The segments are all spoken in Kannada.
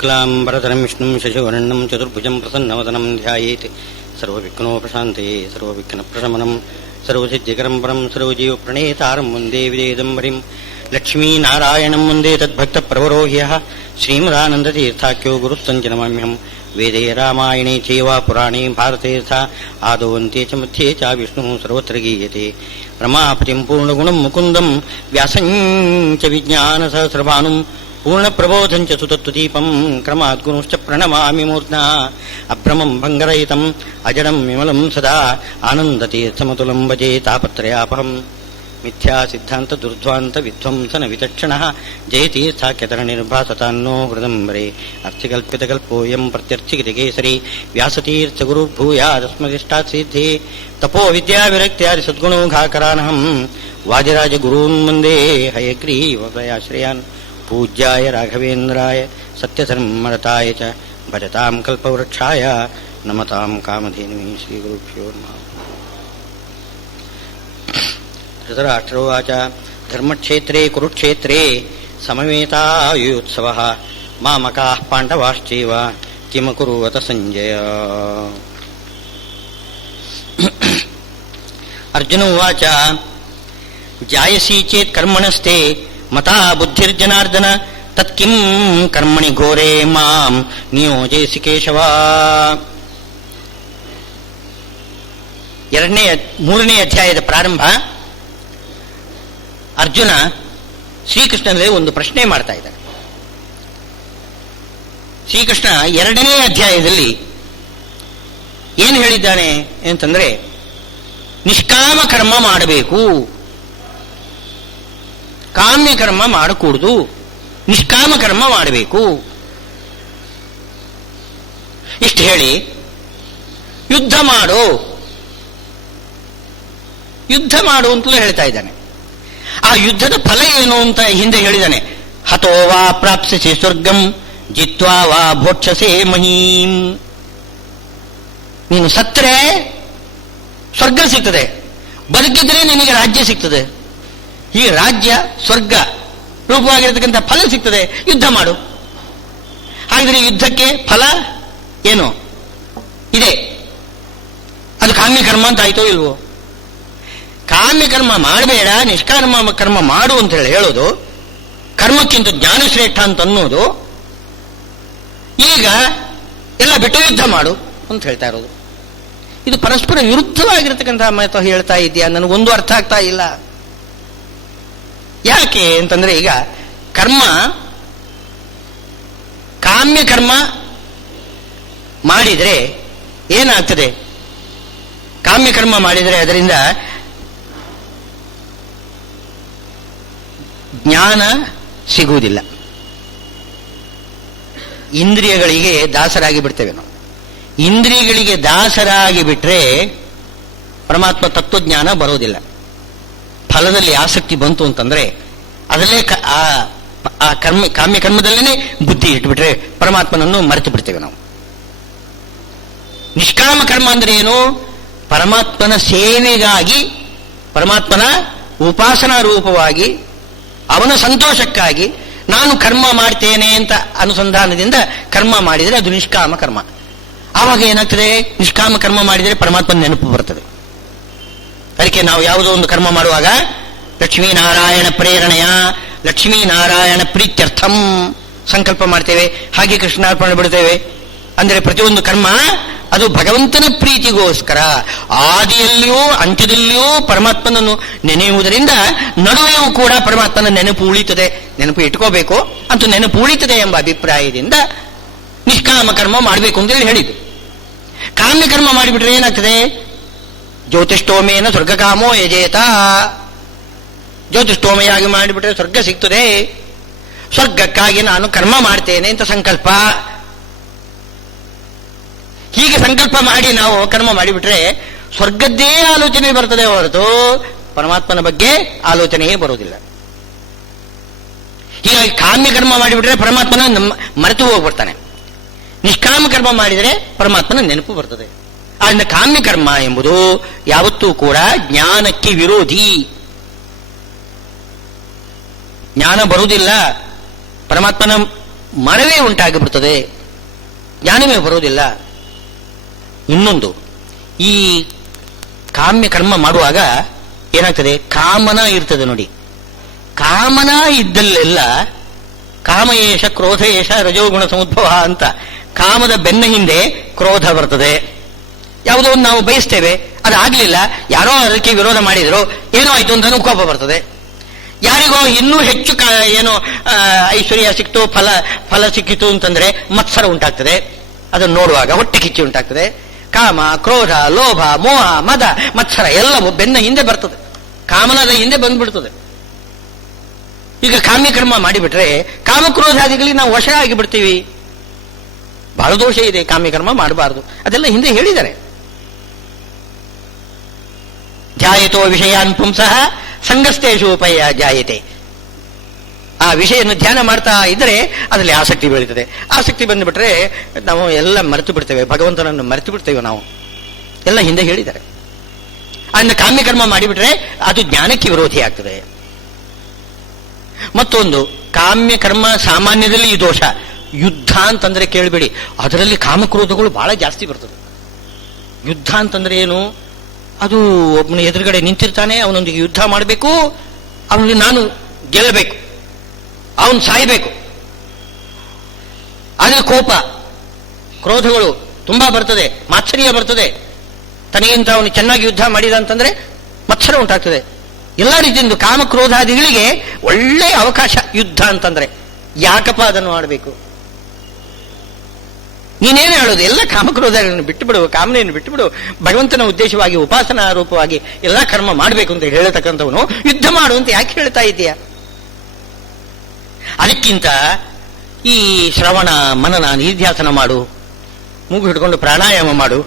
ಶುಕ್ಲಾಂಬರಧರಂ ವಿಷ್ಣುಂ ಶಶಿವರ್ಣಂ ಚತುರ್ಭುಜಂ ಪ್ರಸನ್ನವದನಂ ಧ್ಯಾಯೇತ್ ಸರ್ವವಿಘ್ನೋಪಶಾಂತಯೇ ಸರ್ವವಿಘ್ನಪ್ರಶಮನಂ ಸರ್ವಸಿದ್ಧಿಕರಂ ಪರಂ ಸರ್ವಜೀವಪ್ರಣೇತಾರಂ ವಂದೇ ವಿಜಯದಂಬರಿಂ ಲಕ್ಷ್ಮೀನಾರಾಯಣಂ ವಂದೇ ತದ್ಭಕ್ತಪ್ರವರೋಹ್ಯಃ ಶ್ರೀಮದಾನಂದತೀರ್ಥಾಖ್ಯೋ ಗುರುಸ್ತಂಜನಮಾಮ್ಯಹಂ ವೇದೇ ರಾಮಾಯಣೇ ಚೈವ ಪುರಾಣೇ ಭಾರತೆ ಯಥಾ ಆದೌ ಅಂತ್ಯೇ ಚ ಮಧ್ಯೆ ಚ ವಿಷ್ಣುಃ ಸರ್ವತ್ರ ಗೀಯತೆ ರಮಾಪತಿಂ ಪೂರ್ಣಗುಣಂ ಮುಕುಂದಂ ವ್ಯಾಸಂ ಚ ವಿಜ್ಞಾನಸಹಸ್ರಭಾನುಂ ಪೂರ್ಣಪ್ರಬೋಧಂ ಚ ಸುತತ್ವದೀಪಂ ಕ್ರಮಾತ್ ಗುರುಶ್ಚ ಪ್ರಣಮಾಮಿ ಮೂರ್ಧ್ನಾ ಅಭ್ರಮಂ ಭಂಗರಹಿತಂ ಅಜಡಂ ವಿಮಲಂ ಸದಾ ಆನಂದತೀರ್ಥಮತುಲಂ ಭಜೆ ತಾಪತ್ರಯಾಪಹಂ ಮಿಥ್ಯಾ ಸಿದ್ಧಾಂತ ದುರ್ಧ್ವಾಂತ ವಿಧ್ವಂಸನ ವಿಚಕ್ಷಣಃ ಜಯತೀರ್ಥಾಖ್ಯತರ ನಿರ್ಭಾಸತಾನ್ನೋ ಹೃದಂಬರೆ ಅರ್ಥಿಕಲ್ಪಿತಕಲ್ಪೋಯಂ ಪ್ರತ್ಯರ್ಥಿಗತಿಕೇಸರಿ ವ್ಯಾಸತೀರ್ಥ ಗುರುರ್ಭೂಯಾದಸ್ಮದಿಷ್ಟಾತ್ ಸಿದ್ಧೇ ತಪೋ ವಿದ್ಯಾವಿರಕ್ತ್ಯಾದಿ ಸದ್ಗುಣೋಘಾಕರಾನಹಂ ವಾದಿರಾಜ ಗುರೂನ್ ವಂದೇ ಹಯಗ್ರೀವಪ್ರಯಾಶ್ರಯಾನ್ ಪೂಜ್ಯಾಯ ರಾಘವೇಂದ್ರಾಯ ಸತ್ಯಧರ್ಮರತಾಯ ಚ ಭಜತಾಂ ಕಲ್ಪವೃಕ್ಷಾಯ ನಮತಾಂ ಕಾಮಧೇನುವೇ ಶ್ರೀಗುರುಭ್ಯೋ ನಮಃ. ಧೃತರಾಷ್ಟ್ರೋವಾಚ ಧರ್ಮಕ್ಷೇತ್ರೇ ಕುರುಕ್ಷೇತ್ರೇ ಸಮವೇತಾಯುತ್ಸವಃ ಮಾಮಕಾಃ ಪಾಂಡವಾಶ್ಚೈವ ಕಿಮಕುರುವತ ಸಂಜಯ. ಅರ್ಜುನ ಉವಾಚ ಜಾಯಸಿ ಚೇತ್ ಕರ್ಮಣಸ್ತೆ ಮತಾ ಬುದ್ಧಿರ್ಜನಾರ್ದನ ತತ್ಕಿಂ ಕರ್ಮಣಿ ಘೋರೆ ಮಾಂ ನಿಯೋಜಯಸಿ ಕೇಶವ. ಮೂರನೇ ಅಧ್ಯಾಯದ ಪ್ರಾರಂಭ. ಅರ್ಜುನ ಶ್ರೀಕೃಷ್ಣನಲ್ಲಿ ಒಂದು ಪ್ರಶ್ನೆ ಮಾಡ್ತಾ ಇದ್ದಾನೆ. ಶ್ರೀಕೃಷ್ಣ ಎರಡನೇ ಅಧ್ಯಾಯದಲ್ಲಿ ಏನು ಹೇಳಿದ್ದಾನೆ ಅಂತಂದ್ರೆ, ನಿಷ್ಕಾಮ ಕರ್ಮ ಮಾಡಬೇಕು, ಕಾಮ್ಯ ಕರ್ಮ ಮಾಡಕೂಡದು, ನಿಷ್ಕಾಮ ಕರ್ಮ ಮಾಡಬೇಕು ಇಷ್ಟು ಹೇಳಿ ಯುದ್ಧ ಮಾಡು ಅಂತಲೂ ಹೇಳ್ತಾ ಇದ್ದಾನೆ. ಆ ಯುದ್ಧದ ಫಲ ಏನು ಅಂತ ಹಿಂದೆ ಹೇಳಿದ್ದಾನೆ. ಹತೋ ವಾ ಪ್ರಾಪ್ಸ್ಯಸಿ ಸ್ವರ್ಗಂ ಜಿತ್ವಾ ವಾ ಭೋಕ್ಷಸೆ ಮಹೀಂ. ನೀನು ಸತ್ತರೆ ಸ್ವರ್ಗ ಸಿಗ್ತದೆ, ಬದುಕಿದ್ರೆ ನಿನಗೆ ರಾಜ್ಯ ಸಿಗ್ತದೆ. ಈ ರಾಜ್ಯ ಸ್ವರ್ಗ ರೂಪವಾಗಿರತಕ್ಕಂಥ ಫಲ ಸಿಗ್ತದೆ. ಯುದ್ಧ ಮಾಡು. ಹಾಗಿದ್ರೆ ಯುದ್ಧಕ್ಕೆ ಫಲ ಏನು ಇದೆ? ಅದು ಕಾಮ್ಯ ಕರ್ಮ ಅಂತ ಆಯ್ತೋ ಇಲ್ವೋ? ಕಾಮ್ಯ ಕರ್ಮ ಮಾಡಬೇಡ, ನಿಷ್ಕಾಮ ಕರ್ಮ ಮಾಡು ಅಂತ ಹೇಳೋದು, ಕರ್ಮಕ್ಕಿಂತ ಜ್ಞಾನ ಶ್ರೇಷ್ಠ ಅಂತ ಅನ್ನೋದು. ಈಗ ಎಲ್ಲ ಬಿಟ್ಟು ಯುದ್ಧ ಮಾಡು ಅಂತ ಹೇಳ್ತಾ ಇರೋದು. ಇದು ಪರಸ್ಪರ ವಿರುದ್ಧವಾಗಿರತಕ್ಕಂಥ ಮಾತು ಹೇಳ್ತಾ ಇದೆಯಾ? ನನಗೊಂದು ಅರ್ಥ ಆಗ್ತಾ ಇಲ್ಲ. ಯಾಕೆ ಅಂತಂದ್ರೆ, ಈಗ ಕರ್ಮ, ಕಾಮ್ಯ ಕರ್ಮ ಮಾಡಿದರೆ ಏನಾಗ್ತದೆ? ಕಾಮ್ಯ ಕರ್ಮ ಮಾಡಿದರೆ ಅದರಿಂದ ಜ್ಞಾನ ಸಿಗುವುದಿಲ್ಲ. ಇಂದ್ರಿಯಗಳಿಗೆ ದಾಸರಾಗಿ ಬಿಡ್ತೇವೆ ನಾವು. ಇಂದ್ರಿಯಗಳಿಗೆ ದಾಸರಾಗಿ ಬಿಟ್ರೆ ಪರಮಾತ್ಮ ತತ್ವಜ್ಞಾನ ಬರೋದಿಲ್ಲ. ಫಲದಲ್ಲಿ ಆಸಕ್ತಿ ಬಂತು ಅಂತಂದ್ರೆ ಅದರಲ್ಲೇ ಕಾಮ್ಯ ಕರ್ಮದಲ್ಲೇನೆ ಬುದ್ಧಿ ಇಟ್ಬಿಟ್ರೆ ಪರಮಾತ್ಮನನ್ನು ಮರೆತು ಬಿಡ್ತೇವೆ ನಾವು. ನಿಷ್ಕಾಮ ಕರ್ಮ ಅಂದ್ರೆ ಏನು? ಪರಮಾತ್ಮನ ಸೇವೆಗಾಗಿ, ಪರಮಾತ್ಮನ ಉಪಾಸನಾ ರೂಪವಾಗಿ, ಅವನ ಸಂತೋಷಕ್ಕಾಗಿ ನಾನು ಕರ್ಮ ಮಾಡ್ತೇನೆ ಅಂತ ಅನುಸಂಧಾನದಿಂದ ಕರ್ಮ ಮಾಡಿದರೆ ಅದು ನಿಷ್ಕಾಮ ಕರ್ಮ. ಆವಾಗ ಏನಾಗ್ತದೆ? ನಿಷ್ಕಾಮ ಕರ್ಮ ಮಾಡಿದರೆ ಪರಮಾತ್ಮನ ನೆನಪು ಬರ್ತದೆ. ಅದಕ್ಕೆ ನಾವು ಯಾವುದೋ ಒಂದು ಕರ್ಮ ಮಾಡುವಾಗ ಲಕ್ಷ್ಮೀನಾರಾಯಣ ಪ್ರೇರಣೆಯ, ಲಕ್ಷ್ಮೀನಾರಾಯಣ ಪ್ರೀತ್ಯರ್ಥಂ ಸಂಕಲ್ಪ ಮಾಡ್ತೇವೆ. ಹಾಗೆ ಕೃಷ್ಣಾರ್ಪಣೆ ಬಿಡ್ತೇವೆ. ಅಂದರೆ ಪ್ರತಿಯೊಂದು ಕರ್ಮ ಅದು ಭಗವಂತನ ಪ್ರೀತಿಗೋಸ್ಕರ. ಆದಿಯಲ್ಲಿಯೂ ಅಂತ್ಯದಲ್ಲಿಯೂ ಪರಮಾತ್ಮನನ್ನು ನೆನೆಯುವುದರಿಂದ ನಡುವೆಯೂ ಕೂಡ ಪರಮಾತ್ಮನ ನೆನಪು ಉಳಿತದೆ. ನೆನಪು ಇಟ್ಕೋಬೇಕು ಅಂತೂ ನೆನಪು ಉಳಿತದೆ ಎಂಬ ಅಭಿಪ್ರಾಯದಿಂದ ನಿಷ್ಕಾಮ ಕರ್ಮ ಮಾಡಬೇಕು ಅಂತೇಳಿ ಹೇಳಿದ್ದು. ಕಾಮ್ಯ ಕರ್ಮ ಮಾಡಿಬಿಟ್ರೆ ಏನಾಗ್ತದೆ? ಜ್ಯೋತಿಷ್ಠೋಮೇನ ಸ್ವರ್ಗಕಾಮೋ ಯಜೇತ. ಜ್ಯೋತಿಷ್ಠೋಮೆಯಾಗಿ ಮಾಡಿಬಿಟ್ರೆ ಸ್ವರ್ಗ ಸಿಗ್ತದೆ. ಸ್ವರ್ಗಕ್ಕಾಗಿ ನಾನು ಕರ್ಮ ಮಾಡ್ತೇನೆ ಅಂತ ಸಂಕಲ್ಪ. ಹೀಗೆ ಸಂಕಲ್ಪ ಮಾಡಿ ನಾವು ಕರ್ಮ ಮಾಡಿಬಿಟ್ರೆ ಸ್ವರ್ಗದ್ದೇ ಆಲೋಚನೆ ಬರ್ತದೆ ಹೊರತು ಪರಮಾತ್ಮನ ಬಗ್ಗೆ ಆಲೋಚನೆಯೇ ಬರುವುದಿಲ್ಲ. ಹೀಗಾಗಿ ಕಾಮ್ಯ ಕರ್ಮ ಮಾಡಿಬಿಟ್ರೆ ಪರಮಾತ್ಮನ ಮರೆತು ಹೋಗ್ಬಿಡ್ತಾನೆ. ನಿಷ್ಕಾಮ ಕರ್ಮ ಮಾಡಿದರೆ ಪರಮಾತ್ಮನ ನೆನಪು ಬರ್ತದೆ. ಆದ್ದರಿಂದ ಕಾಮ್ಯ ಕರ್ಮ ಎಂಬುದು ಯಾವತ್ತೂ ಕೂಡ ಜ್ಞಾನಕ್ಕೆ ವಿರೋಧಿ. ಜ್ಞಾನ ಬರುವುದಿಲ್ಲ. ಪರಮಾತ್ಮನ ಮರವೇ ಉಂಟಾಗಿಬಿಡ್ತದೆ, ಜ್ಞಾನವೇ ಬರೋದಿಲ್ಲ. ಇನ್ನೊಂದು, ಈ ಕಾಮ್ಯ ಕರ್ಮ ಮಾಡುವಾಗ ಏನಾಗ್ತದೆ, ಕಾಮನ ಇರ್ತದೆ ನೋಡಿ. ಕಾಮನ ಇದ್ದಲ್ಲೆಲ್ಲ ಕಾಮಯೇಷ ಕ್ರೋಧಯೇಷ ರಜೋಗುಣ ಸಮುದ್ಭವ ಅಂತ, ಕಾಮದ ಬೆನ್ನ ಹಿಂದೆ ಕ್ರೋಧ ಬರ್ತದೆ. ಯಾವುದೋ ಒಂದು ನಾವು ಬಯಸ್ತೇವೆ, ಅದಾಗ್ಲಿಲ್ಲ, ಯಾರೋ ಅದಕ್ಕೆ ವಿರೋಧ ಮಾಡಿದ್ರು, ಏನೋ ಆಯ್ತು ಅಂತ ಕೋಪ ಬರ್ತದೆ. ಯಾರಿಗೋ ಇನ್ನೂ ಹೆಚ್ಚು ಏನೋ ಐಶ್ವರ್ಯ ಸಿಕ್ತು, ಫಲ ಸಿಕ್ಕಿತು ಅಂತಂದ್ರೆ ಮತ್ಸರ ಉಂಟಾಗ್ತದೆ. ಅದನ್ನು ನೋಡುವಾಗ ಹೊಟ್ಟೆ ಕಿಚ್ಚಿ ಉಂಟಾಗ್ತದೆ. ಕಾಮ, ಕ್ರೋಧ, ಲೋಭ, ಮೋಹ, ಮದ, ಮತ್ಸರ ಎಲ್ಲವೂ ಬೆನ್ನ ಹಿಂದೆ ಬರ್ತದೆ, ಕಾಮನದ ಹಿಂದೆ ಬಂದ್ಬಿಡ್ತದೆ. ಈಗ ಕಾಮ್ಯಕರ್ಮ ಮಾಡಿಬಿಟ್ರೆ ಕಾಮಕ್ರೋಧಾದಿಗಳಿಗೆ ನಾವು ವಶ ಆಗಿಬಿಡ್ತೀವಿ. ಬಹಳ ದೋಷ ಇದೆ, ಕಾಮ್ಯಕರ್ಮ ಮಾಡಬಾರದು. ಅದೆಲ್ಲ ಹಿಂದೆ ಹೇಳಿದ್ದಾರೆ. ಧ್ಯಾಯತೋ ವಿಷಯಾನ್ ಪುಂಸಃ ಸಂಗಸ್ತೇಷು ಉಪಯ ಜಾಯತೆ. ಆ ವಿಷಯನ್ನು ಧ್ಯಾನ ಮಾಡ್ತಾ ಇದ್ರೆ ಅದರಲ್ಲಿ ಆಸಕ್ತಿ ಬೆಳೀತದೆ. ಆಸಕ್ತಿ ಬಂದುಬಿಟ್ರೆ ನಾವು ಎಲ್ಲ ಮರೆತು ಬಿಡ್ತೇವೆ, ಭಗವಂತನನ್ನು ಮರೆತು ಬಿಡ್ತೇವೆ ನಾವು. ಎಲ್ಲ ಹಿಂದೆ ಹೇಳಿದ್ದಾರೆ. ಅದನ್ನ ಕಾಮ್ಯಕರ್ಮ ಮಾಡಿಬಿಟ್ರೆ ಅದು ಜ್ಞಾನಕ್ಕೆ ವಿರೋಧಿ ಆಗ್ತದೆ. ಮತ್ತೊಂದು, ಕಾಮ್ಯಕರ್ಮ ಸಾಮಾನ್ಯದಲ್ಲಿ ಈ ದೋಷ. ಯುದ್ಧ ಅಂತಂದ್ರೆ ಕೇಳಬೇಡಿ, ಅದರಲ್ಲಿ ಕಾಮಕ್ರೋಧಗಳು ಬಹಳ ಜಾಸ್ತಿ ಬರ್ತದೆ. ಯುದ್ಧ ಅಂತಂದ್ರೆ ಏನು? ಅದು ಒಬ್ಬನ ಎದುರುಗಡೆ ನಿಂತಿರ್ತಾನೆ, ಅವನೊಂದಿಗೆ ಯುದ್ಧ ಮಾಡಬೇಕು, ಅವನಿಗೆ ನಾನು ಗೆಲ್ಲಬೇಕು, ಅವನು ಸಾಯಬೇಕು. ಆದರೆ ಕೋಪ, ಕ್ರೋಧಗಳು ತುಂಬಾ ಬರ್ತದೆ, ಮಾತ್ಸರ್ಯ ಬರ್ತದೆ. ತನಗಿಂತ ಅವನು ಚೆನ್ನಾಗಿ ಯುದ್ಧ ಮಾಡಿದ ಅಂತಂದ್ರೆ ಮತ್ಸರ ಉಂಟಾಗ್ತದೆ. ಎಲ್ಲ ರೀತಿಯಿಂದ ಕಾಮಕ್ರೋಧಾದಿಗಳಿಗೆ ಒಳ್ಳೆಯ ಅವಕಾಶ ಯುದ್ಧ ಅಂತಂದ್ರೆ. ಯಾಕಪ್ಪ ಅದನ್ನು ಮಾಡಬೇಕು? ನೀನೇನು ಹೇಳೋದು? ಎಲ್ಲ ಕಾಮಕ್ರೋಧಗಳನ್ನು ಬಿಟ್ಟು ಬಿಡು, ಕಾಮನೆಯನ್ನು ಬಿಟ್ಟು ಬಿಡು, ಭಗವಂತನ ಉದ್ದೇಶವಾಗಿ ಉಪಾಸನಾ ರೂಪವಾಗಿ ಎಲ್ಲ ಕರ್ಮ ಮಾಡಬೇಕು ಅಂತ ಹೇಳತಕ್ಕಂಥವನು ಯುದ್ಧ ಮಾಡು ಅಂತ ಯಾಕೆ ಹೇಳ್ತಾ ಇದೆಯಾ? ಅದಕ್ಕಿಂತ ಈ ಶ್ರವಣ ಮನನ ನಿಧ್ಯಾಸನ ಮಾಡು, ಮೂಗು ಹಿಡ್ಕೊಂಡು ಪ್ರಾಣಾಯಾಮ ಮಾಡು,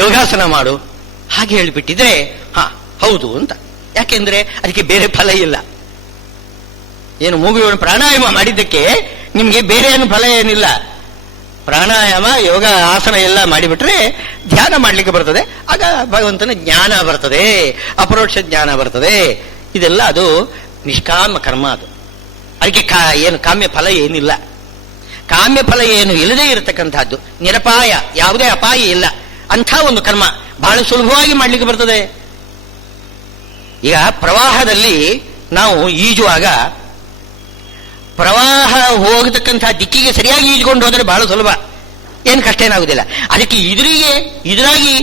ಯೋಗಾಸನ ಮಾಡು, ಹಾಗೆ ಹೇಳಿಬಿಟ್ಟಿದ್ರೆ ಹೌದು ಅಂತ. ಯಾಕೆಂದ್ರೆ ಅದಕ್ಕೆ ಬೇರೆ ಫಲ ಇಲ್ಲ. ಏನು ಮೂಗು ಪ್ರಾಣಾಯಾಮ ಮಾಡಿದ್ದಕ್ಕೆ ನಿಮ್ಗೆ ಬೇರೆ ಏನು ಫಲ ಏನಿಲ್ಲ. ಪ್ರಾಣಾಯಾಮ ಯೋಗ ಆಸನ ಎಲ್ಲ ಮಾಡಿಬಿಟ್ರೆ ಧ್ಯಾನ ಮಾಡ್ಲಿಕ್ಕೆ ಬರ್ತದೆ. ಆಗ ಭಗವಂತನ ಜ್ಞಾನ ಬರ್ತದೆ, ಅಪರೋಕ್ಷ ಜ್ಞಾನ ಬರ್ತದೆ. ಇದೆಲ್ಲ ಅದು ನಿಷ್ಕಾಮ ಕರ್ಮ. ಅದು ಅದಕ್ಕೆ ಏನು ಕಾಮ್ಯ ಫಲ ಏನಿಲ್ಲ. ಕಾಮ್ಯ ಫಲ ಏನು ಇಲ್ಲದೆ ಇರತಕ್ಕಂಥದ್ದು, ನಿರಪಾಯ, ಯಾವುದೇ ಅಪಾಯ ಇಲ್ಲ ಅಂಥ ಒಂದು ಕರ್ಮ ಬಹಳ ಸುಲಭವಾಗಿ ಮಾಡ್ಲಿಕ್ಕೆ ಬರ್ತದೆ. ಈಗ ಪ್ರವಾಹದಲ್ಲಿ ನಾವು ಈಜುವಾಗ ಪ್ರವಾಹ ಹೋಗತಕ್ಕಂಥ ದಿಕ್ಕಿಗೆ ಸರಿಯಾಗಿ ಈಜುಕೊಂಡು ಹೋದರೆ ಬಹಳ ಸುಲಭ, ಏನು ಕಷ್ಟ ಏನಾಗುದಿಲ್ಲ. ಅದಕ್ಕೆ ಎದುರಾಗಿ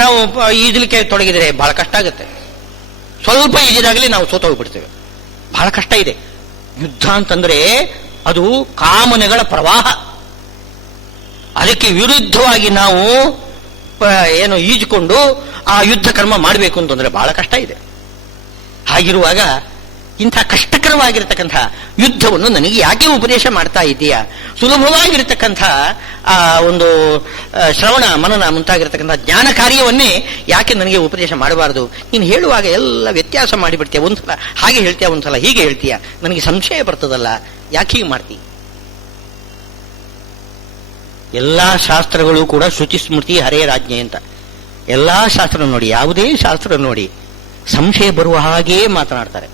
ನಾವು ಈಜಲಿಕ್ಕೆ ತೊಡಗಿದರೆ ಬಹಳ ಕಷ್ಟ ಆಗುತ್ತೆ. ಸ್ವಲ್ಪ ಈಜಿದಾಗಲೇ ನಾವು ಸೋತೋಗ್ಬಿಡ್ತೇವೆ, ಬಹಳ ಕಷ್ಟ ಇದೆ. ಯುದ್ಧ ಅಂತಂದ್ರೆ ಅದು ಕಾಮನೆಗಳ ಪ್ರವಾಹ. ಅದಕ್ಕೆ ವಿರುದ್ಧವಾಗಿ ನಾವು ಏನು ಈಜಿಕೊಂಡು ಆ ಯುದ್ಧ ಕರ್ಮ ಮಾಡಬೇಕು ಅಂತಂದ್ರೆ ಬಹಳ ಕಷ್ಟ ಇದೆ. ಹಾಗಿರುವಾಗ ಇಂಥ ಕಷ್ಟಕರವಾಗಿರತಕ್ಕಂಥ ಯುದ್ಧವನ್ನು ನನಗೆ ಯಾಕೆ ಉಪದೇಶ ಮಾಡ್ತಾ ಇದೆಯಾ? ಸುಲಭವಾಗಿರತಕ್ಕಂಥ ಆ ಒಂದು ಶ್ರವಣ ಮನನ ಮುಂತಾಗಿರತಕ್ಕಂಥ ಜ್ಞಾನ ಕಾರ್ಯವನ್ನೇ ಯಾಕೆ ನನಗೆ ಉಪದೇಶ ಮಾಡಬಾರದು? ನೀನು ಹೇಳುವಾಗ ಎಲ್ಲ ವ್ಯತ್ಯಾಸ ಮಾಡಿಬಿಡ್ತೀಯ, ಒಂದ್ಸಲ ಹಾಗೆ ಹೇಳ್ತೀಯ, ಒಂದ್ಸಲ ಹೀಗೆ ಹೇಳ್ತೀಯ, ನನಗೆ ಸಂಶಯ ಬರ್ತದಲ್ಲ, ಯಾಕೆ ಹೀಗೆ ಮಾಡ್ತೀಯ? ಎಲ್ಲಾ ಶಾಸ್ತ್ರಗಳು ಕೂಡ ಶ್ರುತಿ ಸ್ಮೃತಿ ಹರೇ ರಾಜ್ಞೆ ಅಂತ. ಎಲ್ಲಾ ಶಾಸ್ತ್ರ ನೋಡಿ, ಯಾವುದೇ ಶಾಸ್ತ್ರ ನೋಡಿ ಸಂಶಯ ಬರುವ ಹಾಗೇ ಮಾತನಾಡ್ತಾರೆ,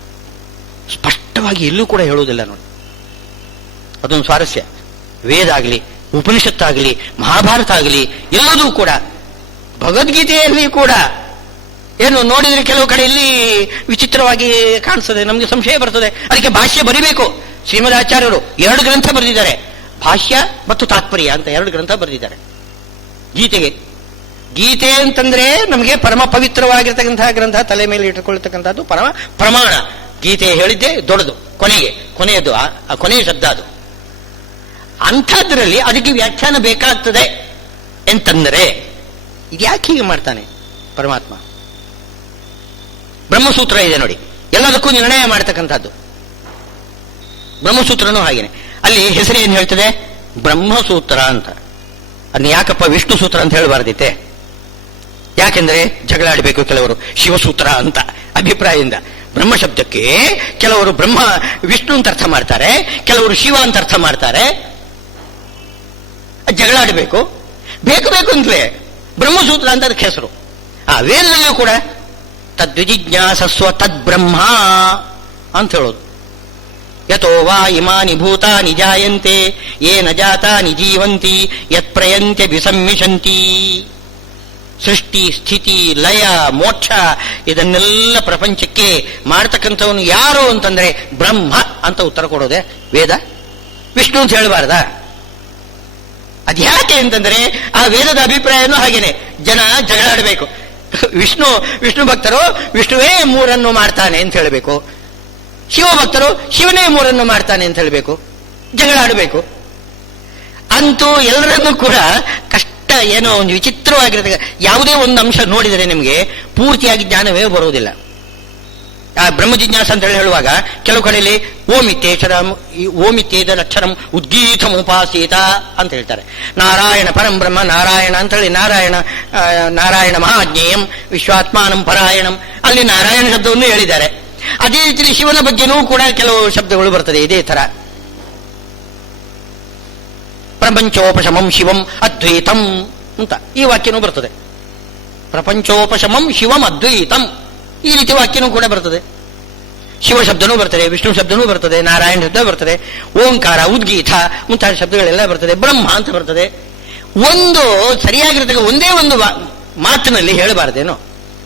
ಸ್ಪಷ್ಟವಾಗಿ ಎಲ್ಲೂ ಕೂಡ ಹೇಳುವುದಿಲ್ಲ ನೋಡಿ. ಅದೊಂದು ಸ್ವಾರಸ್ಯ. ವೇದ ಆಗಲಿ, ಉಪನಿಷತ್ತಾಗಲಿ, ಮಹಾಭಾರತ ಆಗಲಿ ಎಲ್ಲದೂ ಕೂಡ, ಭಗವದ್ಗೀತೆಯಲ್ಲಿ ಕೂಡ ಏನು ನೋಡಿದ್ರೆ ಕೆಲವು ಕಡೆಯಲ್ಲಿ ವಿಚಿತ್ರವಾಗಿ ಕಾಣಿಸ್ತದೆ, ನಮಗೆ ಸಂಶಯ ಬರ್ತದೆ. ಅದಕ್ಕೆ ಭಾಷ್ಯ ಬರಿಬೇಕು. ಶ್ರೀಮದಾಚಾರ್ಯರು 2 ಗ್ರಂಥ ಬರೆದಿದ್ದಾರೆ, ಭಾಷ್ಯ ಮತ್ತು ತಾತ್ಪರ್ಯ ಅಂತ 2 ಗ್ರಂಥ ಬರೆದಿದ್ದಾರೆ ಗೀತೆಗೆ. ಗೀತೆ ಅಂತಂದ್ರೆ ನಮಗೆ ಪರಮ ಪವಿತ್ರವಾಗಿರ್ತಕ್ಕಂತಹ ಗ್ರಂಥ, ತಲೆ ಮೇಲೆ ಇಟ್ಟುಕೊಳ್ತಕ್ಕಂಥದ್ದು ಪರಮ ಪ್ರಮಾಣ. ಗೀತೆ ಹೇಳಿದ್ದೆ ದೊಡ್ಡದು, ಕೊನೆಯದು, ಆ ಕೊನೆಯ ಶಬ್ದ ಅದು. ಅಂಥದ್ರಲ್ಲಿ ಅದಕ್ಕೆ ವ್ಯಾಖ್ಯಾನ ಬೇಕಾಗ್ತದೆ ಎಂತಂದರೆ ಇದ್ಯಾಕೆ ಹೀಗೆ ಮಾಡ್ತಾನೆ ಪರಮಾತ್ಮ? ಬ್ರಹ್ಮಸೂತ್ರ ಇದೆ ನೋಡಿ, ಎಲ್ಲದಕ್ಕೂ ನಿರ್ಣಯ ಮಾಡತಕ್ಕಂಥದ್ದು. ಬ್ರಹ್ಮಸೂತ್ರನೂ ಹಾಗೇನೆ. ಅಲ್ಲಿ ಹೆಸರು ಏನು ಹೇಳ್ತದೆ? ಬ್ರಹ್ಮಸೂತ್ರ ಅಂತ. ಅದನ್ನ ಯಾಕಪ್ಪ ವಿಷ್ಣು ಸೂತ್ರ ಅಂತ ಹೇಳಬಾರ್ದಿತ್ತೆ? ಯಾಕೆಂದ್ರೆ ಜಗಳ ಆಡಬೇಕು ಕೆಲವರು, ಶಿವಸೂತ್ರ ಅಂತ ಅಭಿಪ್ರಾಯದಿಂದ. ಬ್ರಹ್ಮ ಶಬ್ದಕ್ಕೆ ಕೆಲವರು ಬ್ರಹ್ಮ ವಿಷ್ಣು ಅಂತ ಅರ್ಥ ಮಾಡ್ತಾರೆ, ಕೆಲವರು ಶಿವ ಅಂತ ಅರ್ಥ ಮಾಡ್ತಾರೆ. ಜಗಳ ಆಡಬೇಕು, ಬೇಕು ಅಂತಲೇ ಬ್ರಹ್ಮಸೂತ್ರ ಅಂತ ಅದಕ್ಕೆ ಹೆಸರು. ಆ ವೇದದಲ್ಲಿಯೂ ಕೂಡ ತದ್ವಿಜಿಜ್ಞಾಸಸ್ವ ತದ್ ಬ್ರಹ್ಮ ಅಂತ ಹೇಳೋದು. ಯತೋ ವಾ ಇಮಾನಿ ಭೂತಾನಿ ಜಾಯಂತೆ ಯೇನ ಜಾತಾನಿ ಜೀವಂತಿ ಯತ್ ಪ್ರಯಂತ್ಯ ವಿಸಮ್ಮಿಷಂತಿ. ಸೃಷ್ಟಿ, ಸ್ಥಿತಿ, ಲಯ, ಮೋಕ್ಷ ಇದನ್ನೆಲ್ಲ ಪ್ರಪಂಚಕ್ಕೆ ಮಾಡ್ತಕ್ಕಂಥವನು ಯಾರು ಅಂತಂದ್ರೆ ಬ್ರಹ್ಮ ಅಂತ ಉತ್ತರ ಕೊಡೋದೆ ವೇದ. ವಿಷ್ಣು ಅಂತ ಹೇಳಬಾರ್ದ? ಅದ್ಯಾಕೆ ಅಂತಂದ್ರೆ ಆ ವೇದದ ಅಭಿಪ್ರಾಯನೂ ಹಾಗೇನೆ. ಜನ ಜಗಳಾಡಬೇಕು. ವಿಷ್ಣು ಭಕ್ತರು ವಿಷ್ಣುವೇ ಮೂರನ್ನು ಮಾಡ್ತಾನೆ ಅಂತ ಹೇಳಬೇಕು, ಶಿವಭಕ್ತರು ಶಿವನೇ ಮೂರನ್ನು ಮಾಡ್ತಾನೆ ಅಂತ ಹೇಳಬೇಕು, ಜಗಳಾಡಬೇಕು. ಅಂತೂ ಎಲ್ಲರನ್ನೂ ಕೂಡ ಕಷ್ಟ, ಏನೋ ಒಂದು ವಿಚಿತ್ರವಾಗಿರುತ್ತೆ. ಯಾವುದೇ ಒಂದು ಅಂಶ ನೋಡಿದರೆ ನಿಮಗೆ ಪೂರ್ತಿಯಾಗಿ ಜ್ಞಾನವೇ ಬರುವುದಿಲ್ಲ. ಆ ಬ್ರಹ್ಮ ಜಿಜ್ಞಾಸ ಅಂತ ಹೇಳುವಾಗ ಕೆಲವು ಕಡೆಯಲ್ಲಿ ಓಮಿತ್ಯೇದ ಅಕ್ಷರಂ ಉದ್ಗೀತಂ ಉಪಾಸೀತ ಅಂತ ಹೇಳ್ತಾರೆ. ನಾರಾಯಣ ಪರಂ ಬ್ರಹ್ಮ ನಾರಾಯಣ ಅಂತ ಹೇಳಿ ನಾರಾಯಣ ಮಹಾಜ್ಞೇಯಂ ವಿಶ್ವಾತ್ಮಾನಂ ಪರಾಯಣಂ, ಅಲ್ಲಿ ನಾರಾಯಣ ಶಬ್ದವನ್ನು ಹೇಳಿದ್ದಾರೆ. ಅದೇ ರೀತಿ ಶಿವನ ಬಗ್ಗೆನೂ ಕೂಡ ಕೆಲವು ಶಬ್ದಗಳು ಬರ್ತದೆ ಇದೇ ತರ. ಪ್ರಪಂಚೋಪಶಮಂ ಶಿವಂ ಅದ್ವೈತಂ ಅಂತ ಈ ವಾಕ್ಯನೂ ಬರ್ತದೆ. ಪ್ರಪಂಚೋಪಶಮಂ ಶಿವಂ ಅದ್ವೈತಂ ಈ ರೀತಿ ವಾಕ್ಯನೂ ಕೂಡ ಬರ್ತದೆ. ಶಿವ ಶಬ್ದನೂ ಬರ್ತದೆ, ವಿಷ್ಣು ಶಬ್ದನೂ ಬರ್ತದೆ, ನಾರಾಯಣ ಶಬ್ದ ಬರ್ತದೆ, ಓಂಕಾರ, ಉದ್ಗೀತ ಮುಂತಾದ ಶಬ್ದಗಳೆಲ್ಲ ಬರ್ತದೆ, ಬ್ರಹ್ಮ ಅಂತ ಬರ್ತದೆ. ಒಂದು ಸರಿಯಾಗಿರ್ತಕ್ಕ ಒಂದೇ ಒಂದು ಮಾತಿನಲ್ಲಿ ಹೇಳಬಾರ್ದೇನೋ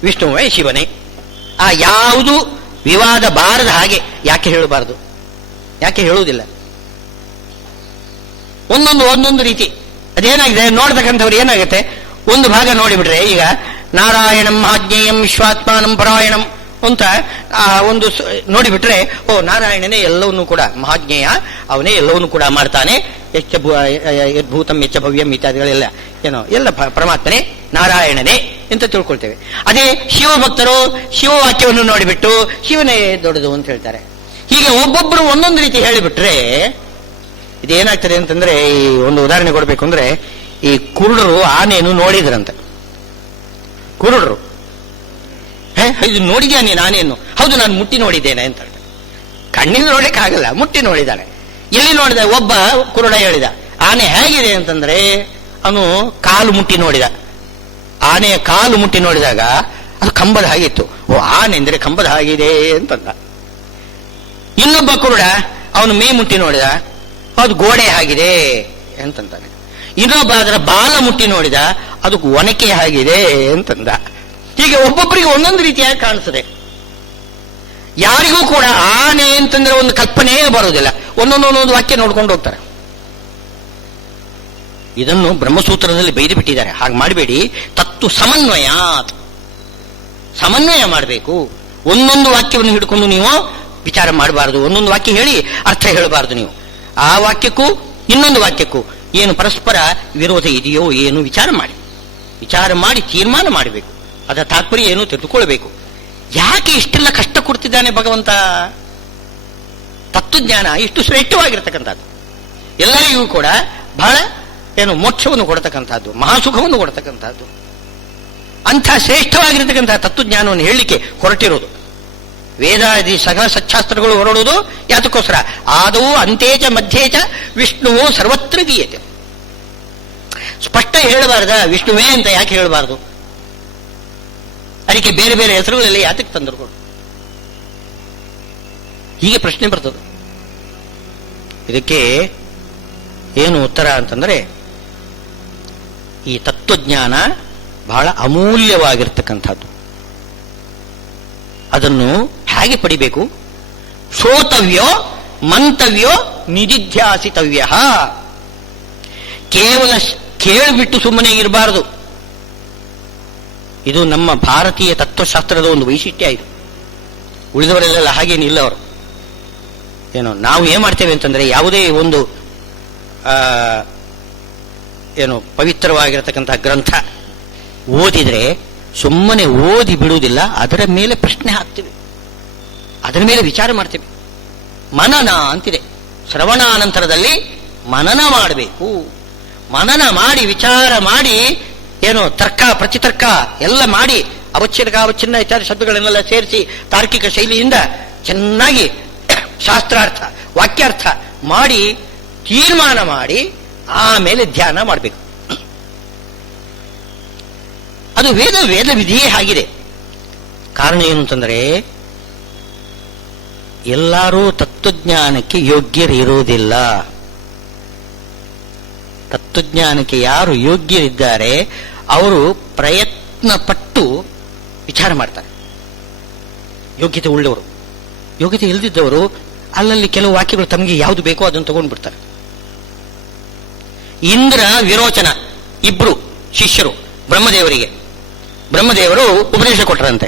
ವಿಷ್ಣುವೇ ಶಿವನೇ. ಆ ಯಾವುದು ವಿವಾದ ಬಾರದ ಹಾಗೆ ಯಾಕೆ ಹೇಳಬಾರದು? ಯಾಕೆ ಹೇಳುವುದಿಲ್ಲ? ಒಂದೊಂದು ರೀತಿ ಅದೇನಾಗಿದೆ ನೋಡ್ತಕ್ಕಂಥವ್ರು ಏನಾಗುತ್ತೆ, ಒಂದು ಭಾಗ ನೋಡಿಬಿಟ್ರೆ ಈಗ ನಾರಾಯಣಂ ಮಹಾಜ್ಞೇಯಂ ವಿಶ್ವಾತ್ಮಾನಂ ಪರಾಯಣಂ ಅಂತ ಒಂದು ನೋಡಿಬಿಟ್ರೆ, ಓ ನಾರಾಯಣನೇ ಎಲ್ಲವನ್ನೂ ಕೂಡ ಮಹಾಜ್ಞೇಯ, ಅವನೇ ಎಲ್ಲವನ್ನೂ ಕೂಡ ಮಾಡ್ತಾನೆ, ಯದ್ಭೂತಂ ಯಚ್ಚ ಭವ್ಯಂ ಇತ್ಯಾದಿಗಳೆಲ್ಲ ಎಲ್ಲ ಪರಮಾತ್ಮನೇ ನಾರಾಯಣನೇ ಅಂತ ತಿಳ್ಕೊಳ್ತೇವೆ. ಅದೇ ಶಿವಭಕ್ತರು ಶಿವವಾಕ್ಯವನ್ನು ನೋಡಿಬಿಟ್ಟು ಶಿವನೇ ದೊಡ್ಡದು ಅಂತ ಹೇಳ್ತಾರೆ. ಹೀಗೆ ಒಬ್ಬೊಬ್ಬರು ಒಂದೊಂದು ರೀತಿ ಹೇಳಿಬಿಟ್ರೆ ಇದೇನಾಗ್ತದೆ ಅಂತಂದ್ರೆ, ಈ ಒಂದು ಉದಾಹರಣೆ ಕೊಡಬೇಕು ಅಂದ್ರೆ, ಈ ಕುರುಡರು ಆನೆಯನ್ನು ನೋಡಿದ್ರಂತೆ. ಕುರುಡರು ಇದು ನೋಡಿದ್ಯಾ ನೀನು ಆನೆಯನ್ನು? ಹೌದು ನಾನು ಮುಟ್ಟಿ ನೋಡಿದ್ದೇನೆ ಅಂತ. ಕಣ್ಣಿಂದ ನೋಡ್ಲಿಕ್ಕೆ ಆಗಲ್ಲ, ಮುಟ್ಟಿ ನೋಡಿದ್ದಾನೆ. ಎಲ್ಲಿ ನೋಡಿದ? ಒಬ್ಬ ಕುರುಡ ಹೇಳಿದ ಆನೆ ಹೇಗಿದೆ ಅಂತಂದ್ರೆ, ಅವನು ಕಾಲು ಮುಟ್ಟಿ ನೋಡಿದ. ಆನೆಯ ಕಾಲು ಮುಟ್ಟಿ ನೋಡಿದಾಗ ಅದು ಕಂಬದ ಹಾಗಿತ್ತು. ಓ ಆನೆ ಅಂದ್ರೆ ಕಂಬದ ಹಾಗಿದೆ ಅಂತಂದ. ಇನ್ನೊಬ್ಬ ಕುರುಡ ಅವನು ಮೇ ಮುಟ್ಟಿ ನೋಡಿದ, ಅದು ಗೋಡೆ ಆಗಿದೆ ಅಂತಂತಾನೆ. ಇನ್ನೊಬ್ಬ ಅದರ ಬಾಲ ಮುಟ್ಟಿ ನೋಡಿದ, ಅದು ಒನಕೆ ಆಗಿದೆ ಅಂತಂದ. ಹೀಗೆ ಒಬ್ಬೊಬ್ಬರಿಗೆ ಒಂದೊಂದು ರೀತಿಯಾಗಿ ಕಾಣಿಸ್ತದೆ. ಯಾರಿಗೂ ಕೂಡ ಆನೆ ಅಂತಂದ್ರೆ ಒಂದು ಕಲ್ಪನೆ ಬರುವುದಿಲ್ಲ. ಒಂದೊಂದು ವಾಕ್ಯ ನೋಡ್ಕೊಂಡು ಹೋಗ್ತಾರೆ. ಇದನ್ನು ಬ್ರಹ್ಮಸೂತ್ರದಲ್ಲಿ ಬೈದು ಬಿಟ್ಟಿದ್ದಾರೆ. ಹಾಗೆ ಮಾಡಬೇಡಿ. ತತ್ತು ಸಮನ್ವಯ ಮಾಡಬೇಕು. ಒಂದೊಂದು ವಾಕ್ಯವನ್ನು ಹಿಡ್ಕೊಂಡು ನೀವು ವಿಚಾರ ಮಾಡಬಾರದು. ಒಂದೊಂದು ವಾಕ್ಯ ಹೇಳಿ ಅರ್ಥ ಹೇಳಬಾರದು. ನೀವು ಆ ವಾಕ್ಯಕ್ಕೂ ಇನ್ನೊಂದು ವಾಕ್ಯಕ್ಕೂ ಏನು ಪರಸ್ಪರ ವಿರೋಧ ಇದೆಯೋ ಏನು ವಿಚಾರ ಮಾಡಿ ತೀರ್ಮಾನ ಮಾಡಬೇಕು. ಅದರ ತಾತ್ಪರ್ಯ ಏನು ತಿಳಿದುಕೊಳ್ಬೇಕು. ಯಾಕೆ ಇಷ್ಟೆಲ್ಲ ಕಷ್ಟ ಕೊಡ್ತಿದ್ದಾನೆ ಭಗವಂತ? ತತ್ವಜ್ಞಾನ ಇಷ್ಟು ಶ್ರೇಷ್ಠವಾಗಿರ್ತಕ್ಕಂಥದ್ದು, ಎಲ್ಲರಿಗೂ ಕೂಡ ಬಹಳ ಮೋಕ್ಷವನ್ನು ಕೊಡತಕ್ಕಂಥದ್ದು, ಮಹಾಸುಖವನ್ನು ಕೊಡತಕ್ಕಂಥದ್ದು. ಅಂಥ ಶ್ರೇಷ್ಠವಾಗಿರ್ತಕ್ಕಂತಹ ತತ್ವಜ್ಞಾನವನ್ನು ಹೇಳಲಿಕ್ಕೆ ಹೊರಟಿರೋದು. ವೇದಾದಿ ಸಕಲ ಸಚ್ಛಾಸ್ತ್ರಗಳು ಹೊರಡುವುದು ಯಾತಕ್ಕೋಸ್ಕರ? ಆದೌ ಅಂತೇಚ ಮಧ್ಯೇಚ ವಿಷ್ಣು ಸರ್ವತ್ರ ಗೀಯತೆ. ಸ್ಪಷ್ಟ ಹೇಳಬಾರ್ದ ವಿಷ್ಣುವೇ ಅಂತ ಯಾಕೆ ಹೇಳಬಾರದು? ಅದಕ್ಕೆ ಬೇರೆ ಬೇರೆ ಹೆಸರುಗಳೆಲ್ಲ ಯಾತಕ್ಕೆ ತಂದರು? ಹೀಗೆ ಪ್ರಶ್ನೆ ಬರ್ತದೆ. ಇದಕ್ಕೆ ಏನು ಉತ್ತರ ಅಂತಂದ್ರೆ, ಈ ತತ್ವಜ್ಞಾನ ಬಹಳ ಅಮೂಲ್ಯವಾಗಿರ್ತಕ್ಕಂಥದ್ದು. ಅದನ್ನು ಹೇಗೆ ಪಡಿಬೇಕು? ಶ್ರೋತವ್ಯೋ ಮಂತವ್ಯೋ ನಿಧಿಧ್ಯಾಸಿತವ್ಯ. ಕೇವಲ ಕೇಳಿಬಿಟ್ಟು ಸುಮ್ಮನೆ ಇರಬಾರದು. ಇದು ನಮ್ಮ ಭಾರತೀಯ ತತ್ವಶಾಸ್ತ್ರದ ಒಂದು ವೈಶಿಷ್ಟ್ಯ. ಇದು ಉಳಿದವರೆಲ್ಲ ಹಾಗೇನಿಲ್ಲ. ಅವರು ನಾವು ಏನ್ ಮಾಡ್ತೇವೆ ಅಂತಂದ್ರೆ, ಯಾವುದೇ ಒಂದು ಪವಿತ್ರವಾಗಿರತಕ್ಕಂತಹ ಗ್ರಂಥ ಓದಿದ್ರೆ ಸುಮ್ಮನೆ ಓದಿ ಬಿಡುವುದಿಲ್ಲ, ಅದರ ಮೇಲೆ ಪ್ರಶ್ನೆ ಹಾಕ್ತೀವಿ, ಅದರ ಮೇಲೆ ವಿಚಾರ ಮಾಡ್ತೀವಿ. ಮನನ ಅಂತಿದೆ. ಶ್ರವಣಾನಂತರದಲ್ಲಿ ಮನನ ಮಾಡಬೇಕು. ಮನನ ಮಾಡಿ ವಿಚಾರ ಮಾಡಿ ತರ್ಕ ಪ್ರತಿತರ್ಕ ಎಲ್ಲ ಮಾಡಿ ಅವಚ್ಛಿನ್ನ ಇತ್ಯಾದಿ ಶಬ್ದಗಳನ್ನೆಲ್ಲ ಸೇರಿಸಿ ತಾರ್ಕಿಕ ಶೈಲಿಯಿಂದ ಚೆನ್ನಾಗಿ ಶಾಸ್ತ್ರಾರ್ಥ ವಾಕ್ಯಾರ್ಥ ಮಾಡಿ ತೀರ್ಮಾನ ಮಾಡಿ ಆಮೇಲೆ ಧ್ಯಾನ ಮಾಡಬೇಕು. ಅದು ವೇದ ವಿಧಿಯೇ ಆಗಿದೆ. ಕಾರಣ ಏನು ಅಂತಂದ್ರೆ, ಎಲ್ಲರೂ ತತ್ವಜ್ಞಾನಕ್ಕೆ ಯೋಗ್ಯರಿರುವುದಿಲ್ಲ. ತತ್ವಜ್ಞಾನಕ್ಕೆ ಯಾರು ಯೋಗ್ಯರಿದ್ದಾರೆ ಅವರು ಪ್ರಯತ್ನ ಪಟ್ಟು ವಿಚಾರ ಮಾಡ್ತಾರೆ. ಯೋಗ್ಯತೆ ಉಳ್ಳವರು. ಯೋಗ್ಯತೆ ಇಲ್ಲದಿದ್ದವರು ಅಲ್ಲಲ್ಲಿ ಕೆಲವು ವಾಕ್ಯಗಳು ತಮಗೆ ಯಾವುದು ಬೇಕೋ ಅದನ್ನು ತಗೊಂಡ್ಬಿಡ್ತಾರೆ. ಇಂದ್ರ ವಿರೋಚನ ಇಬ್ರು ಶಿಷ್ಯರು ಬ್ರಹ್ಮದೇವರಿಗೆ. ಬ್ರಹ್ಮದೇವರು ಉಪದೇಶ ಕೊಟ್ಟರಂತೆ.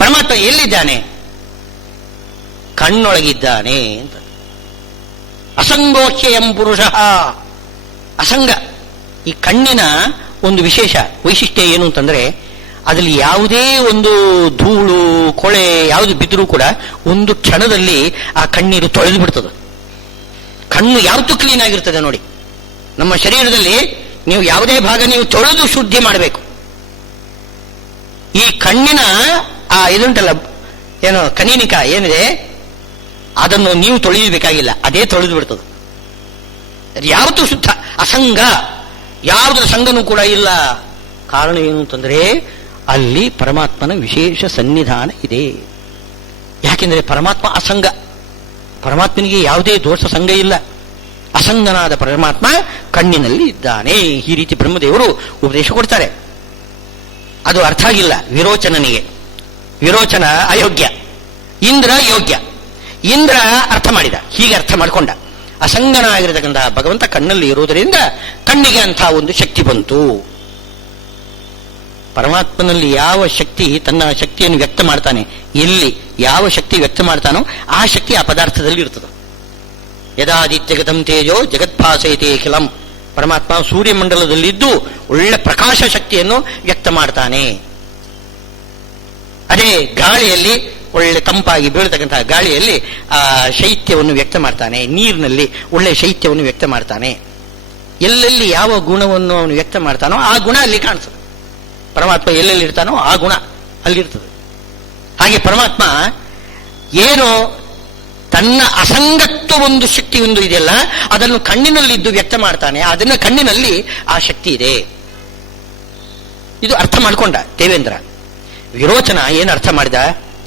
ಪರಮಾತ್ಮ ಎಲ್ಲಿದ್ದಾನೆ? ಕಣ್ಣೊಳಗಿದ್ದಾನೆ ಅಂತ. ಅಸಂಗೋಚ್ಯಯಂ ಪುರುಷ. ಅಸಂಗ. ಈ ಕಣ್ಣಿನ ಒಂದು ವಿಶೇಷ ವೈಶಿಷ್ಟ್ಯ ಏನು ಅಂತಂದ್ರೆ, ಅದರಲ್ಲಿ ಯಾವುದೇ ಒಂದು ಧೂಳು ಕೊಳೆ ಯಾವುದು ಬಿದ್ದರೂ ಕೂಡ ಒಂದು ಕ್ಷಣದಲ್ಲಿ ಆ ಕಣ್ಣೀರು ತೊಳೆದು ಬಿಡ್ತದೆ. ಕಣ್ಣು ಯಾವತ್ತೂ ಕ್ಲೀನ್ ಆಗಿರ್ತದೆ ನೋಡಿ. ನಮ್ಮ ಶರೀರದಲ್ಲಿ ನೀವು ಯಾವುದೇ ಭಾಗ ನೀವು ತೊಳೆದು ಶುದ್ಧಿ ಮಾಡಬೇಕು. ಈ ಕಣ್ಣಿನ ಆ ಇದುಂಟಲ್ಲ, ಏನೋ ಕನೀನಿಕ ಏನಿದೆ, ಅದನ್ನು ನೀವು ತೊಳೆಯಬೇಕಾಗಿಲ್ಲ, ಅದೇ ತೊಳೆದು ಬಿಡ್ತದೆ. ಯಾವತ್ತೂ ಶುದ್ಧ, ಅಸಂಗ, ಯಾವುದರ ಸಂಗನೂ ಕೂಡ ಇಲ್ಲ. ಕಾರಣ ಏನು ಅಂತಂದ್ರೆ ಅಲ್ಲಿ ಪರಮಾತ್ಮನ ವಿಶೇಷ ಸನ್ನಿಧಾನ ಇದೆ. ಯಾಕೆಂದ್ರೆ ಪರಮಾತ್ಮ ಅಸಂಗ. ಪರಮಾತ್ಮನಿಗೆ ಯಾವುದೇ ದೋಷ ಸಂಗ ಇಲ್ಲ. ಅಸಂಗನಾದ ಪರಮಾತ್ಮ ಕಣ್ಣಿನಲ್ಲಿ ಇದ್ದಾನೆ. ಈ ರೀತಿ ಬ್ರಹ್ಮದೇವರು ಉಪದೇಶ ಕೊಡ್ತಾರೆ. ಅದು ಅರ್ಥ ಆಗಿಲ್ಲ ವಿರೋಚನನಿಗೆ. ವಿರೋಚನ ಅಯೋಗ್ಯ, ಇಂದ್ರ ಯೋಗ್ಯ. ಇಂದ್ರ ಅರ್ಥ ಮಾಡಿದ, ಹೀಗೆ ಅರ್ಥ ಮಾಡಿಕೊಂಡ. ಅಸಂಗನಾಗಿರತಕ್ಕಂತಹ ಭಗವಂತ ಕಣ್ಣಲ್ಲಿ ಇರುವುದರಿಂದ ಕಣ್ಣಿಗೆ ಅಂಥ ಒಂದು ಶಕ್ತಿ ಬಂತು. ಪರಮಾತ್ಮನಲ್ಲಿ ಯಾವ ಶಕ್ತಿ ತನ್ನ ಶಕ್ತಿಯನ್ನು ವ್ಯಕ್ತ ಮಾಡ್ತಾನೆ, ಎಲ್ಲಿ ಯಾವ ಶಕ್ತಿ ವ್ಯಕ್ತ ಮಾಡ್ತಾನೋ ಆ ಶಕ್ತಿ ಆ ಪದಾರ್ಥದಲ್ಲಿ ಇರ್ತದೆ. ಯದಾದಿತ್ಯಗತಂ ತೇಜೋ ಜಗದ್ಭಾಸಯತೆ ಅಖಿಲಂ. ಪರಮಾತ್ಮ ಸೂರ್ಯಮಂಡಲದಲ್ಲಿದ್ದು ಒಳ್ಳೆ ಪ್ರಕಾಶ ಶಕ್ತಿಯನ್ನು ವ್ಯಕ್ತ ಮಾಡ್ತಾನೆ. ಅದೇ ಗಾಳಿಯಲ್ಲಿ ಒಳ್ಳೆ ತಂಪಾಗಿ ಬೀಳತಕ್ಕಂತಹ ಗಾಳಿಯಲ್ಲಿ ಆ ಶೈತ್ಯವನ್ನು ವ್ಯಕ್ತ ಮಾಡ್ತಾನೆ. ನೀರಿನಲ್ಲಿ ಒಳ್ಳೆ ಶೈತ್ಯವನ್ನು ವ್ಯಕ್ತ ಮಾಡ್ತಾನೆ. ಎಲ್ಲೆಲ್ಲಿ ಯಾವ ಗುಣವನ್ನು ಅವನು ವ್ಯಕ್ತ ಮಾಡ್ತಾನೋ ಆ ಗುಣ ಅಲ್ಲಿ ಕಾಣಿಸ್ತದೆ. ಪರಮಾತ್ಮ ಎಲ್ಲೆಲ್ಲಿ ಇರ್ತಾನೋ ಆ ಗುಣ ಅಲ್ಲಿರ್ತದೆ. ಹಾಗೆ ಪರಮಾತ್ಮ ಏನು ತನ್ನ ಅಸಂಗತ್ವ ಒಂದು ಶಕ್ತಿ ಒಂದು ಇದೆಯಲ್ಲ, ಅದನ್ನು ಕಣ್ಣಿನಲ್ಲಿದ್ದು ವ್ಯಕ್ತ ಮಾಡ್ತಾನೆ. ಅದನ್ನ ಕಣ್ಣಿನಲ್ಲಿ ಆ ಶಕ್ತಿ ಇದೆ. ಇದು ಅರ್ಥ ಮಾಡ್ಕೊಂಡ ದೇವೇಂದ್ರ. ವಿರೋಚನ ಏನು ಅರ್ಥ ಮಾಡಿದ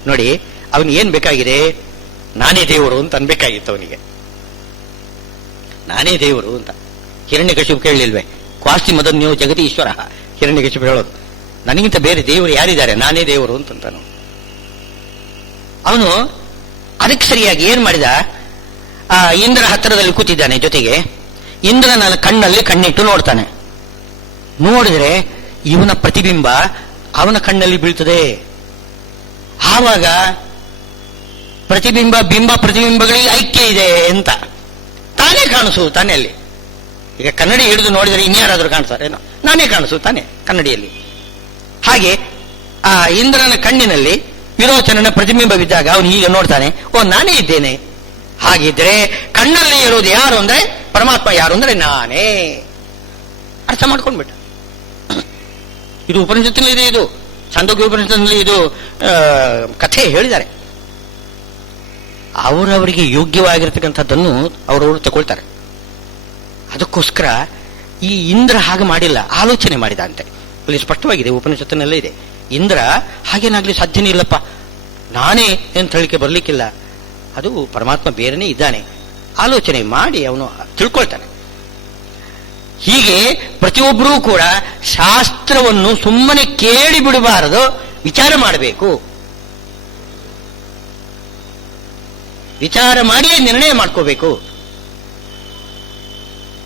ನೋಡಿ, ಅವನು ಏನ್ ಬೇಕಾಗಿದೆ, ನಾನೇ ದೇವರು ಅಂತ ಅನ್ಬೇಕಾಗಿತ್ತು ಅವನಿಗೆ. ನಾನೇ ದೇವರು ಅಂತ. ಹಿರಣ್ಯಕಶಿಪು ಕೇಳಲಿಲ್ವೇ, ಕ್ವಾಸ್ತಿ ಮದನ್ಯೋ ಜಗತಿ ಈಶ್ವರ. ಹಿರಣ್ಯಕಶಿಪು ಹೇಳೋದು, ನನಗಿಂತ ಬೇರೆ ದೇವರು ಯಾರಿದ್ದಾರೆ, ನಾನೇ ದೇವರು ಅಂತಂತಾನು. ಅವನು ಅದಕ್ಕೆ ಸರಿಯಾಗಿ ಏನ್ ಮಾಡಿದ, ಆ ಇಂದ್ರ ಹತ್ತಿರದಲ್ಲಿ ಕೂತಿದ್ದಾನೆ ಜೊತೆಗೆ. ಇಂದ್ರನ ಕಣ್ಣಲ್ಲಿ ಕಣ್ಣಿಟ್ಟು ನೋಡ್ತಾನೆ. ನೋಡಿದ್ರೆ ಇವನ ಪ್ರತಿಬಿಂಬ ಅವನ ಕಣ್ಣಲ್ಲಿ ಬೀಳ್ತದೆ. ಆವಾಗ ಪ್ರತಿಬಿಂಬ ಬಿಂಬ ಪ್ರತಿಬಿಂಬಗಳಿಗೆ ಐಕ್ಯ ಇದೆ ಅಂತ ತಾನೇ ಕಾಣಿಸು ತಾನೇ ಅಲ್ಲಿ. ಈಗ ಕನ್ನಡಿ ಹಿಡಿದು ನೋಡಿದರೆ ಇನ್ಯಾರಾದ್ರೂ ಕಾಣಿಸ್ತಾರೆ ಏನೋ, ನಾನೇ ಕಾಣಿಸು ತಾನೆ ಕನ್ನಡಿಯಲ್ಲಿ. ಹಾಗೆ ಆ ಇಂದ್ರನ ಕಣ್ಣಿನಲ್ಲಿ ವಿರೋಚನನ ಪ್ರತಿಬಿಂಬವಿದ್ದಾಗ ಅವನು ಹೀಗೆ ನೋಡ್ತಾನೆ, ಓ ನಾನೇ ಇದ್ದೇನೆ. ಹಾಗಿದ್ರೆ ಕಣ್ಣಲ್ಲಿ ಇರೋದು ಯಾರು ಅಂದ್ರೆ ಪರಮಾತ್ಮ, ಯಾರು ಅಂದ್ರೆ ನಾನೇ. ಅರ್ಥ ಮಾಡ್ಕೊಂಡ್ಬಿಟ್ಟ. ಇದು ಉಪನಿಷತ್ತಿನಲ್ಲಿ ಇದೆ. ಇದು ಛಾಂದೋಗ್ಯ ಉಪನಿಷತ್ತಿನಲ್ಲಿ ಇದು ಕಥೆ ಹೇಳಿದ್ದಾರೆ. ಅವರವರಿಗೆ ಯೋಗ್ಯವಾಗಿರ್ತಕ್ಕಂಥದ್ದನ್ನು ಅವರವರು ತಗೊಳ್ತಾರೆ. ಅದಕ್ಕೋಸ್ಕರ ಈ ಇಂದ್ರ ಹಾಗೆ ಮಾಡಿಲ್ಲ, ಆಲೋಚನೆ ಮಾಡಿದ ಅಂತೆ. ಇಲ್ಲಿ ಸ್ಪಷ್ಟವಾಗಿದೆ, ಉಪನಿಷತ್ತಿನಲ್ಲೇ ಇದೆ. ಇಂದ್ರ ಹಾಗೇನಾಗ್ಲಿ ಸಾಧ್ಯನೇ ಇಲ್ಲಪ್ಪ, ನಾನೇ ಅಂತ ಹೇಳಿಕೆ ಬರ್ಲಿಕ್ಕಿಲ್ಲ, ಅದು ಪರಮಾತ್ಮ ಬೇರೆನೇ ಇದ್ದಾನೆ. ಆಲೋಚನೆ ಮಾಡಿ ಅವನು ತಿಳ್ಕೊಳ್ತಾನೆ. ಹೀಗೆ ಪ್ರತಿಯೊಬ್ಬರೂ ಕೂಡ ಶಾಸ್ತ್ರವನ್ನು ಸುಮ್ಮನೆ ಕೇಳಿ ಬಿಡಬಾರದು, ವಿಚಾರ ಮಾಡಬೇಕು. ವಿಚಾರ ಮಾಡಿಯೇ ನಿರ್ಣಯ ಮಾಡ್ಕೋಬೇಕು.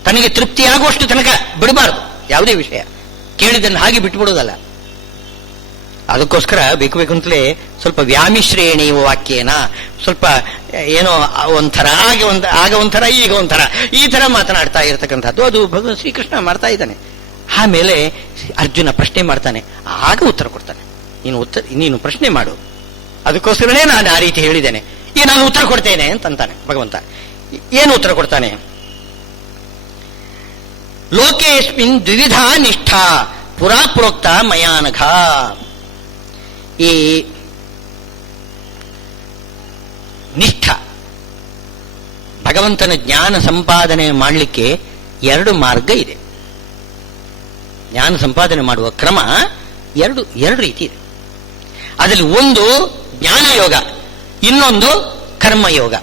ತನಗೆ ತೃಪ್ತಿಯಾಗುವಷ್ಟು ತನಕ ಬಿಡಬಾರದು ಯಾವುದೇ ವಿಷಯ. ಕೇಳಿದ್ದನ್ನು ಹಾಗೆ ಬಿಟ್ಟುಬಿಡೋದಲ್ಲ. ಅದಕ್ಕೋಸ್ಕರ ಬೇಕು ಅಂತಲೇ ಸ್ವಲ್ಪ ವ್ಯಾಮಿಶ್ರೇಣಿ ವಾಕ್ಯೇನ, ಸ್ವಲ್ಪ ಏನೋ ಒಂಥರ ಆಗ ಒಂಥರ ಈಗ ಒಂಥರ ಈ ತರ ಮಾತನಾಡ್ತಾ ಇರತಕ್ಕಂಥದ್ದು ಅದು ಭಗವಂತ ಶ್ರೀಕೃಷ್ಣ ಮಾಡ್ತಾ ಇದ್ದಾನೆ. ಆಮೇಲೆ ಅರ್ಜುನ ಪ್ರಶ್ನೆ ಮಾಡ್ತಾನೆ, ಆಗ ಉತ್ತರ ಕೊಡ್ತಾನೆ. ನೀನು ಪ್ರಶ್ನೆ ಮಾಡು, ಅದಕ್ಕೋಸ್ಕರನೇ ನಾನು ಆ ರೀತಿ ಹೇಳಿದ್ದೇನೆ, ಈಗ ನಾನು ಉತ್ತರ ಕೊಡ್ತೇನೆ ಅಂತಾನೆ ಭಗವಂತ. ಏನು ಉತ್ತರ ಕೊಡ್ತಾನೆ? ಲೋಕೇಸ್ಮಿನ್ ದ್ವಿವಿಧ ನಿಷ್ಠಾ ಪುರಾ ಪ್ರೋಕ್ತ ಮಯಾನಘ. ಈ ನಿಷ್ಠ, ಭಗವಂತನ ಜ್ಞಾನ ಸಂಪಾದನೆ ಮಾಡಲಿಕ್ಕೆ ಎರಡು ಮಾರ್ಗ ಇದೆ. ಜ್ಞಾನ ಸಂಪಾದನೆ ಮಾಡುವ ಕ್ರಮ ಎರಡು ರೀತಿ ಇದೆ. ಅದರಲ್ಲಿ ಒಂದು ಜ್ಞಾನಯೋಗ. ಇನ್ನೊಂದು ಕರ್ಮಯೋಗ.